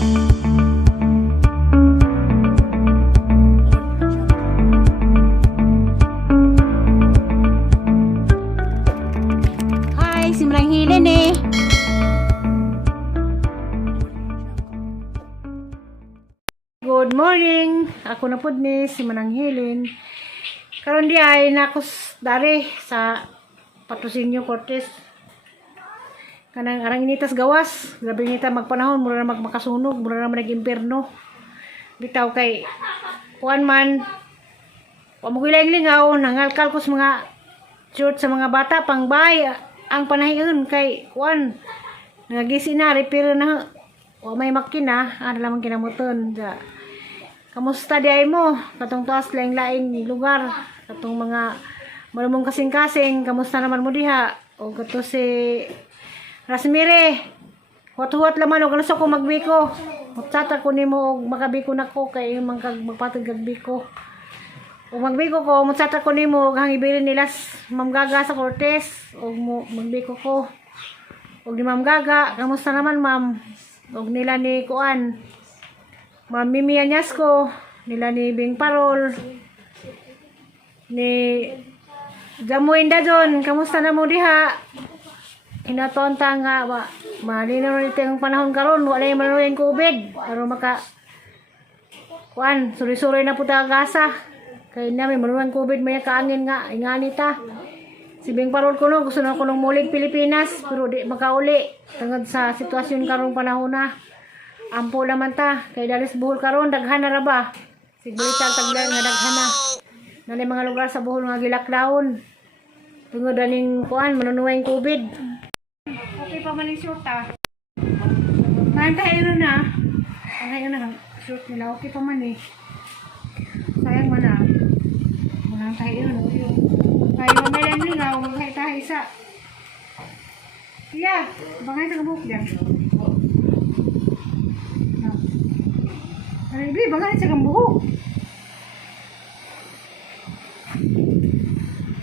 Hi, si Manang Helen eh. Good morning. Ako na pud ni si Manang Helen. Karon di ay nakos dari sa Patrocinio Cortez. Kanang arang initas gawas. Grabe nita magpanahon, mura na magmakasunog, mura na nag-imperno. Bitaw kay kuan man pamugilang-lingaw nangalkal ko sa mga short sa mga bata pang bay ang panahiyon kay kuan nagisi na repair na o may makina ano lamang kinamuton da. Kamusta di ay mo katong tuas laing-laing lugar katong mga malumong kasing-kasing kamusta naman mo diha o kato si Rasmire huwat-huwat laman o kaluso ko magbiko matsata ko nimo og makabiko nako kay magpatag biko o magbiko ko matsata ko nimo og hangibilin nila Ma'am Gaga sa Cortez og magbiko ko og ni Ma'am Gaga kamusta naman ma'am og nila ni kuan Ma'am Mimi Anyasco nila ni Bing Parol ni Jamuin Dajon kamusta na mo diha inatonta nga malinaw na ito yung panahon karon wala yung manuling COVID pero maka kuan suri-suri na po gasa kaya namin manulang COVID may kaangin nga ingani ta si Bing Parol kuno gusto na kunong mulig Pilipinas pero di makauli tungod sa sitwasyon karong panahon na ampo naman ta kay dalis buhol karon daghan na ra ba sigurita taglan nga daghan na nalay mga lugar sa buhol nga gilakdaon tungod aning kuan manunuwang COVID. Okay pa man yung short Nantahin na. Nantahin na. Short nila. Okay pa man eh. Sayang man na. Nantahin na. Kaya mamay lang lingaw. Magkahit-tahit isa. Iya. Bangay sa kabuk dyan. Aribi, bangay sa kabuk.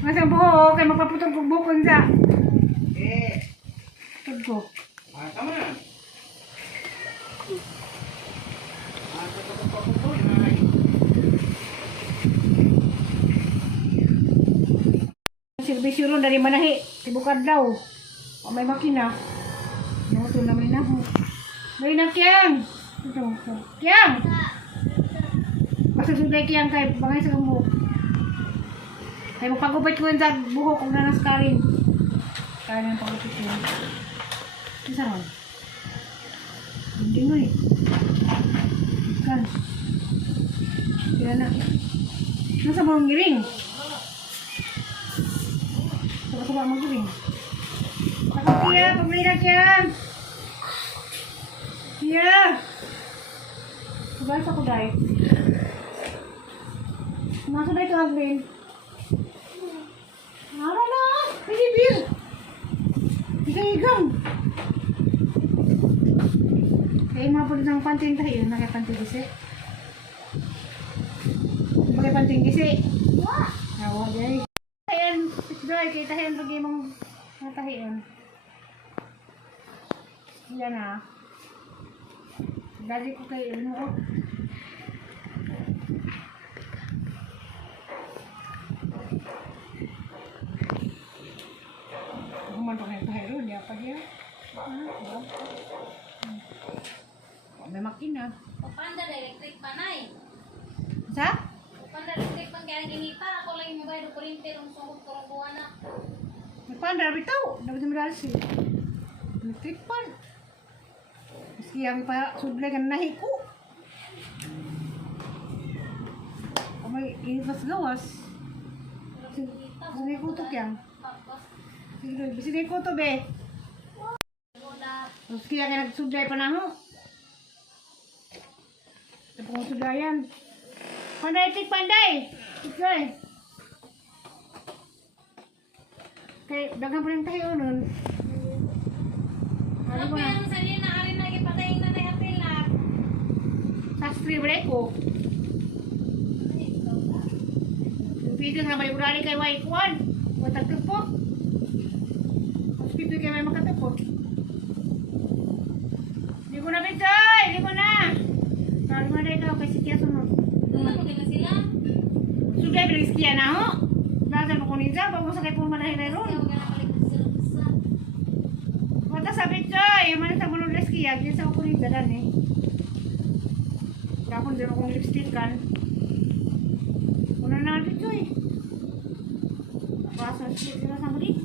Bangay sa kabuk. Kaya magpaputong kabukon sa. Tugbo. Tama na. Servisyo ron dari manahi. Tibukad daw. O may makina. Ito na may naho. May na Kiyang. Ito. Kiyang. Basta suday Kiyang kay bangay sa kambuhok. Kaya magpagupit ko yun sa buhok kung nanas ka rin. Kaya na yung pagupit ko yun. Isa ron. Hindi mo eh. Kan. Kaya na. Nasa mga ngiring. Saba-saba mga ngiring. Ako Kia, pabili na Kia. Kia. Sabay sa kuday. Nasa day ka Aglin. Ara na. Pinibir. Higang. Kaya mapulot ng panting tayo, nakipanting gisi. Nakipanting gisi. Awa, day. Tahiyan, pitdoy, kaya tahiyan pag imong natahiyan. Yan na. Dali ko kayo mo. Kumantok na tahiyan, di apa dia. May makina. Papanda electric panay. Sa? Papanda electric pan kaya ginita ako lang yung bayad kuryente rong sungkot ko buwan na. May pandar bitaw. Dapat sa medalsi. Electric pan. Maski ang sudlay ka nahiko. May inifas gawas. Sige kutok yan. Sige kutok be. Maski ang nagsudlay pa na ho. Ito pong sudayan. Panday, tik panday! Okay. Kaya, dagang pa rin tayo nun. Ano Ano ba? pa yung sali na arin na ipatayin na apil na. Sa stream break ko. Pwede nga may urali kay Waikwan. Matagtagpo. Mas pwede kay may makatagpo. Hindi ko na bitay! Hindi ko na! Dia na ho. Dasal ko niya bago sakay po manahin na ron. Mata sabi choy, mana sa bulong leskiya, di sa ko niya dan eh. Kapon din akong lipstick kan. Una na natin choy. Basa siya sila sa muli.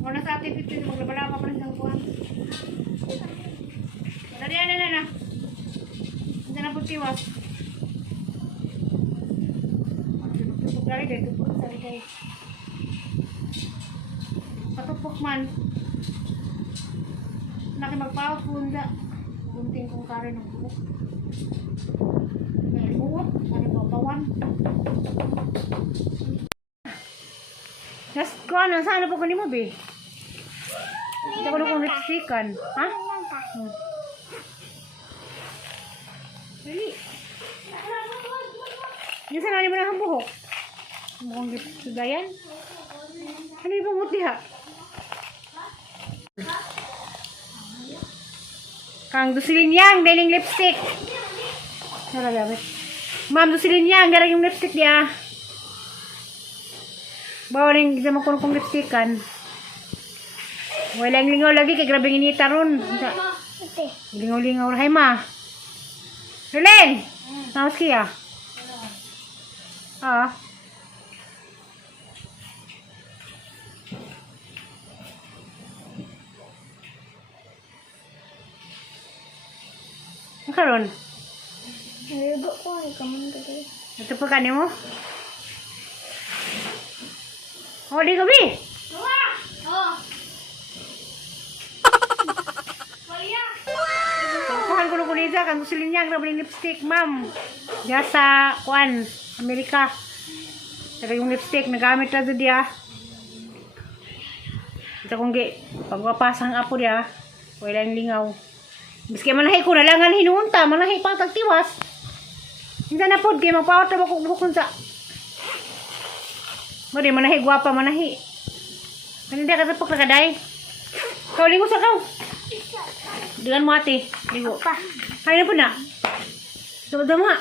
Wala sa ating picture, maglabala pa rin sa kuhan. Tadi na. Hindi na po tiwas. Tupok lagi deh, tupok sari kayo. Patupok man. Naki magpawag po hindi. Gunting kong kare ng buhok. May buhok, ano babawan. Yes, ko ano, saan na po kunin mo, be? Hindi ko na kong lipstickan. Ha? Dali. Yung sanali mo na ang buhok. Mukhang lipstigayan. Ano yung pamuti ha? Kang dusilin yang, daling lipstick. Ano gamit? Ma'am, dusilin yang, darang yung lipstick dia. Bawal yung isa makunong kong lipstickan. Walang lingaw lagi, kay grabe inita ron. Lingaw-lingaw. Hay ma. Rilin! Nawas kaya? Ah. Ang karon? Naligo ko ay kaman tadi. Ito pa kanin mo? Oh, di gabi! Oh. Maria. Kuhan ko na kunisa, kan gusilin niya, grabe yung lipstick, ma'am. Diya sa, kuhan, Amerika. Pero yung lipstick, nagamit na doon diya. Ito kong pagwapasang apo diya, wala yung lingaw. Biski manahay ko na lang ang hinunta, manahay pang tagtiwas. Hindi na po, kaya magpawat na bukong sa. Mari, manahi, guwapa, manahi. Hindi ka tapok na kaday. Kau, ligo sa kau. Dengan mo ate, ligo. Kaya na po na. Dama-dama.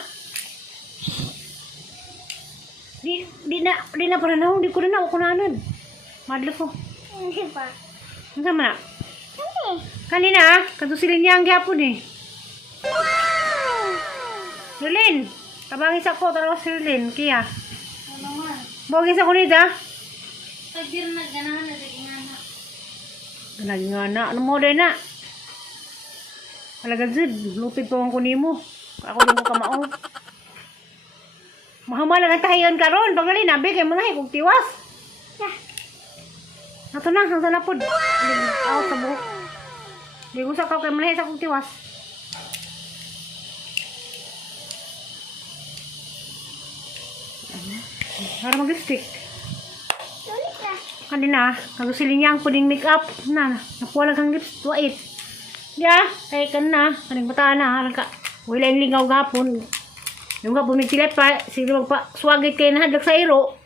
Di na para na, di ko na ako kunanan. Madlo ko. Hindi pa. Ang sama na. Hindi. Kanina, katusilin niya ang gapon eh. Rilin, tabangin sa ko, tarawas si Rilin, kaya. Ano man? Bawagin sa kunida. Pagdir na ganahan na daging anak. Naging nga na, ano mo din na? Alaga Zid, lupit pa ang kunin mo. Ako din ko kamao. Mahama lang ang tahayon ka ron. Pag nali, nabi, kayo mo na, kung tiwas. Nato na, ang salapod. Aw, sa buhok. Ligo sa kaw, kayo mo na, sa kung tiwas. Para mag-stick. Kanina, kagusilin niya ang puding make-up. Napuwala kang lips. Wait. Ya, kay kan na. Kaning bata na. Halang ka. Wala yung lingaw gapon. Yung gapon may silat pa. Sige magpa. Swagit kayo na hadlag sa iro.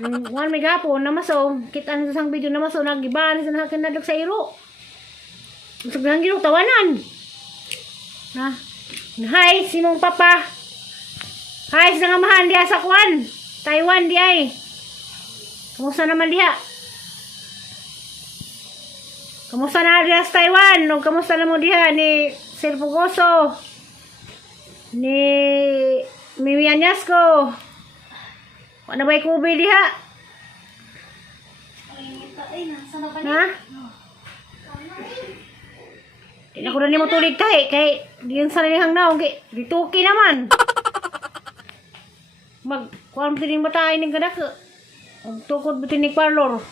Yung one may gapon na maso. Kita na sa video na maso. Nagibahan sa nakin hadlag sa iro. Masag na gino tawanan. Na. Hi, si mong papa. Hi, sa ngamahan diya sa Kwan. Taiwan di ay. Kamusta naman diha? Kamusta na diha sa Taiwan? O kamusta na mo diha ni Sir Pugoso? Ni Mimi Anyasco? Ano ba ikubi diha? Ay, nasa na ba Ha? Di na ko na niya matulig kay diyan sa nilihang naong dituki naman. Kuhaan mo tining matay ng ganak. Tukod mo tining parlor.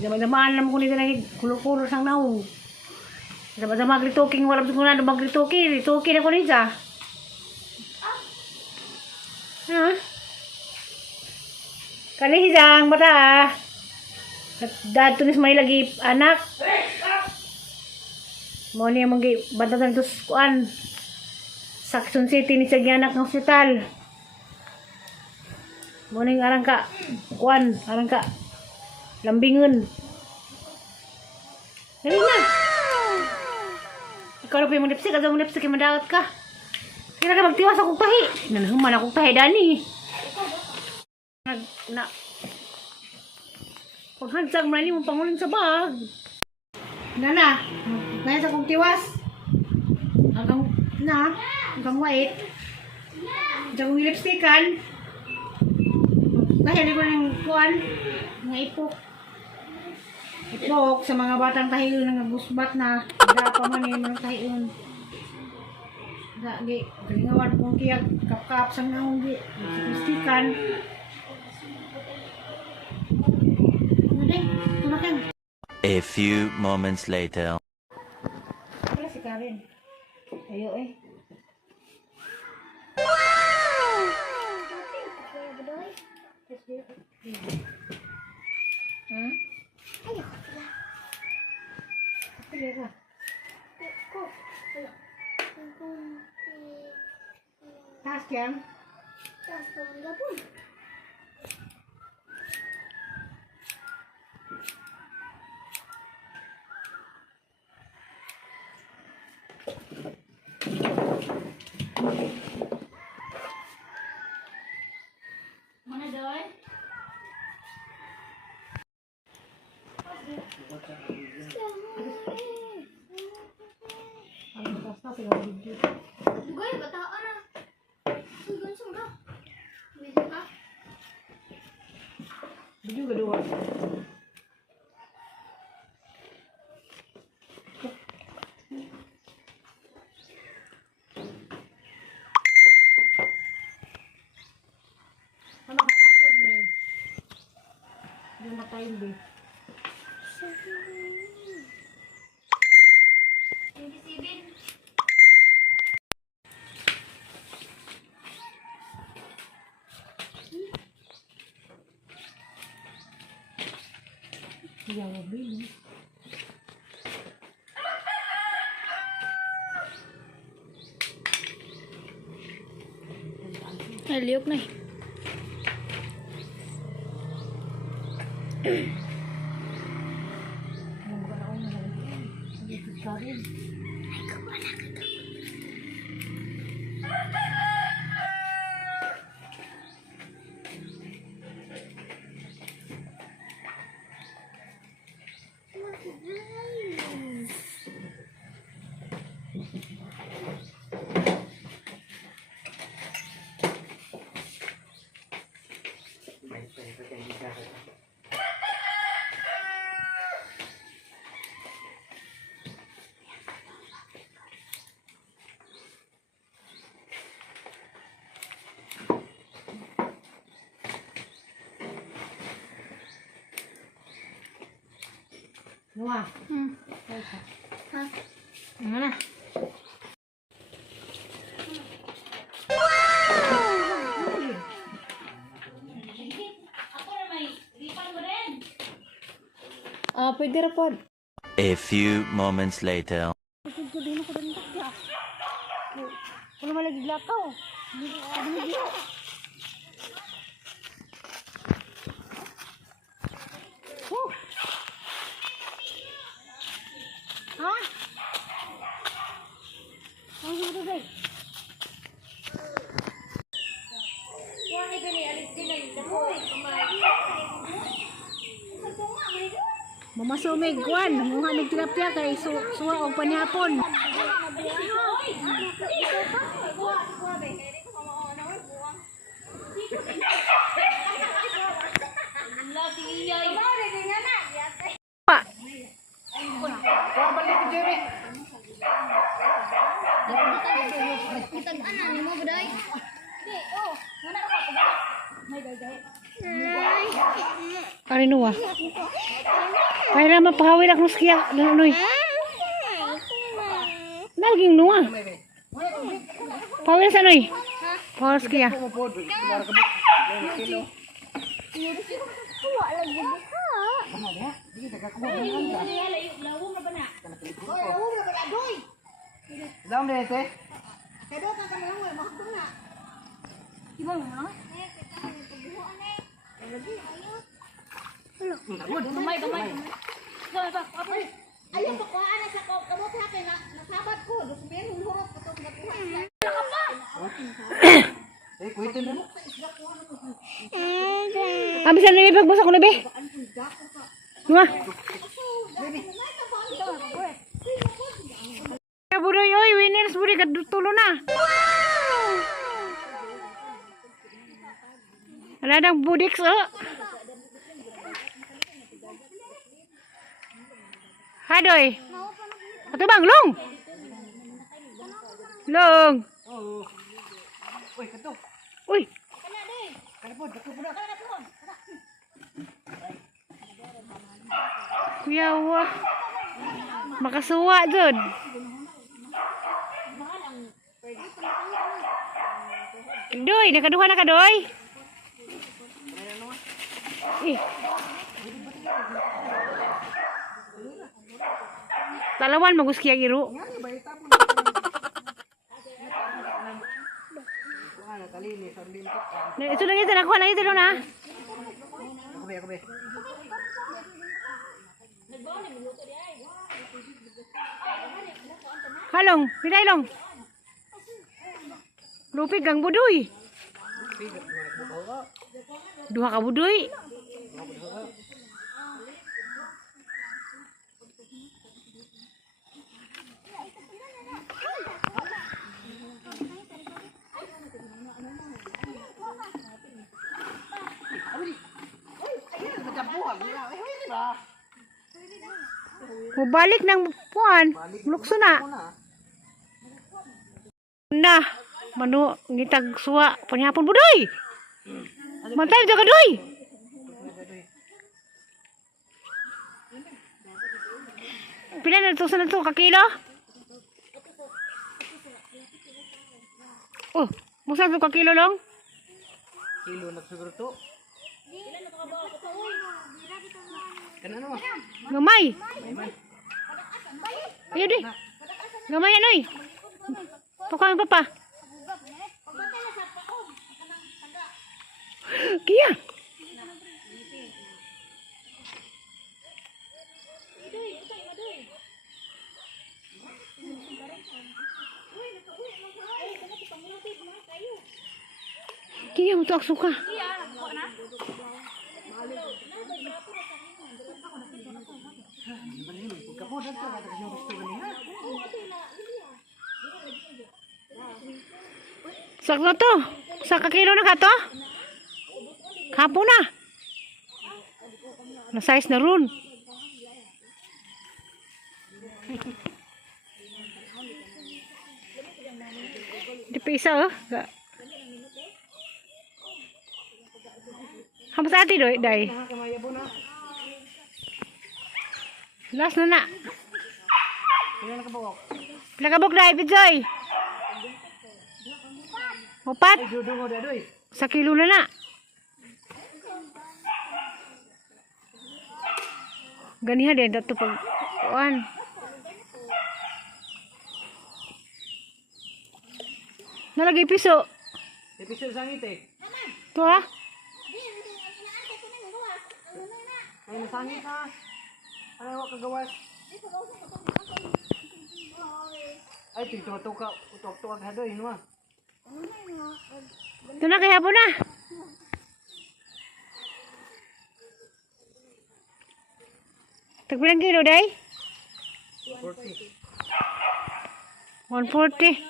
Dama-damaan naman ko nito na kulo-kulo sang naong. Dama-dama magrituking, wala ko na magrituking. Rituking ako nito. Ha? Kanihizang mata. Dad tunis may lagi anak. Mo niya manggi bantatan tus kuan. Saxon City ni Sagyanak ng hospital. Morning arang ka kuan, arang ka lambingon. Dali na. Ikaw na po yung lipstick, kasi yung lipstick yung madawat ka. Sige ka magtiwas akong tahi. Nanahuman akong tahi, Dani. Na. Paghansag mo na mo panguling sa bag. Nana, nais akong tiwas. Hanggang white. Hanggang lipstickan. Dahil ko ng kuwan, mga ipok. Ipok sa mga batang tahiyon nga busbat na. Dapa man yung mga tahiyon. Gi galingawan kong kiyag kap-kap sa mga hunggi. Lipstickan. Tumakan. A few moments later. Wala si Karen. Ayo eh. Hmm? Ayo, wala. Sige ka. Ko. Wala. Taas yan. Tapos ko ang gapon. Mana doy? Ang taas na sila video. Dugoy, bataan na. Sugon sa mga. Medyo ka. Video kedua. Sama ka upload na eh. Hindi na time din. 27. Iya, mobil. Liuk nih. Yang bukan aku nggak lagi. Lagi dikarin. Wah. Ha? Mana? Ako na may lipan mo rin. Ah, pwede ra pod. A few moments later. Wala man lagi lakaw. Ha? Ang gusto ba? Wala gani alis din ay dapoy. Mamaso may guwan, muha may tilapia kay suwa og panihapon. Lagi iyay. Pa. Kitag-an na ni mo buday. Di, oh. Mana ka pa? May gagay. Karinuwa. Kaya naman pahawil ako sa kaya. Nunoy. Nalaging nuwa. Pahawil sa noy. Pahawil sa kaya. Wala lagi ha. Lawo na ba na? Dalam deh teh. Ibang mo na? Gamay, gamay. Gamay pa, apa? Ayun pa ko ana sa kabot ha kay nasabat ko. Dos men hulurot ko tong gapuha. Abis na nabi pagbusak ko nabi. Diba? Budoy, oy, winners, budoy, kadutulo na. Wala nang budiks, oh. Hadoy. Ato bang, long. Long. Uy. Kuya, wah. Makasuwa dun. Doy, nakaduha na ka, Doy. Eh. Talawan magus kiya giro. Ito lang ito, nakuha lang ito na. Halong, pinailong. Lupig ang budoy. Duha ka budoy. Mubalik ng puan. Lukso na. Nah, manu ngitag suwa panyapon budoy. Mantay jaga doy. Pila na to sa to ka kilo? Oh, musa to ka kilo long? Kilo na siguro to. Kanano? Gamay. Ayo di. Gamay anoy. Tukang papa. Kia. Kia untuk suka. Sakto to. Sa kakilo na ka to? Kapo na. Na size na ron. Di pa isa oh. Hamas ati doy, day. Last na na. Nakabok na, Ibijoy. Opat. Sa kilo na na. Ganiha din, dato pag kuan. Nalagay piso. Episode sangit eh. Ito ha? Ay nasangit ha. Ano kagawas? Ay tito ka utok-tok hadoy no. Ito na kaya po na. Tagbilang kilo, day? 40. 140.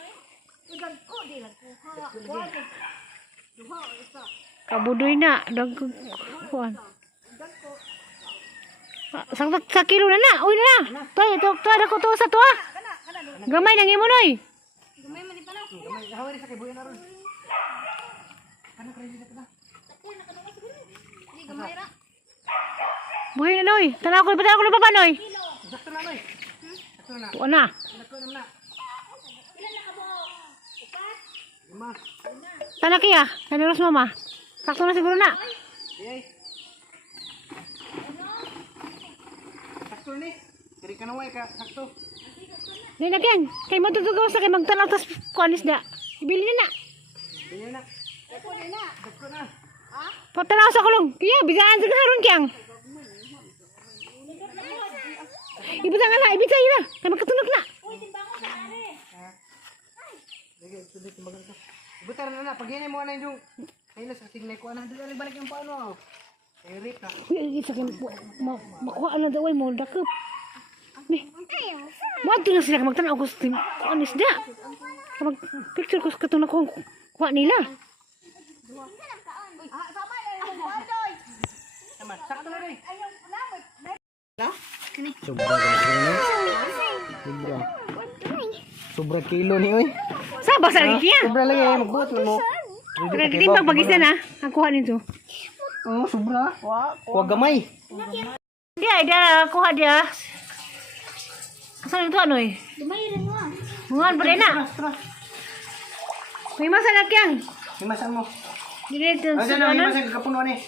Kabudoy na. Kuan. Sa kilo na na. Uy na na. Toy, ito ada ko to sa to ah. Gamay nang imo noy. Gamay hawari sa kibuyan na ron. Ano crazy na pala? Buhay na noy. Tanaw ko pa ba noy? Sakto na noy. Sakto na. Tuwa na. Sakto na na. Lima. Tanaki ah. Kanilos mama. Sakto na siguro na. Yay. Sakto ni. Diri ka na way ka sakto. Dahil na kyan. Kay matutugaw sa kay magtanaw tas kuanis na. Ibili na na. Dili na. Sakto na. Patanaw sa kulong. Kaya, bisaan sa karon kyang. Ibisa nga na. Ibisa yun na. Kay magkatunog na. Sige, sulit timbangan ko. Butar na na. Pag mo na yung ay na sa signal ko ana dili balik yung paano. Eric na. Uy, sa akin, makuha na daw ay mo, dakap. Ni, ba't na sila magtanaw ko sa kuhaan isda? Mag-picture ko sa katong kuha nila. Tama, sakto na rin. Sobra kilo ni oy. Sa basa lagi kaya? Sobra lagi magbuot mo. Kaya hindi pagpagis na na, ang kuha nito. Oh, sobra. Wa gamay. Dia kuha dia. Saan ito ano eh? Lumay rin mo. Mungan pa rin na. Tara. May masa na kiyang. Himasan mo. Dito Ay, sa dyan, ano? himasan kakapuno ni.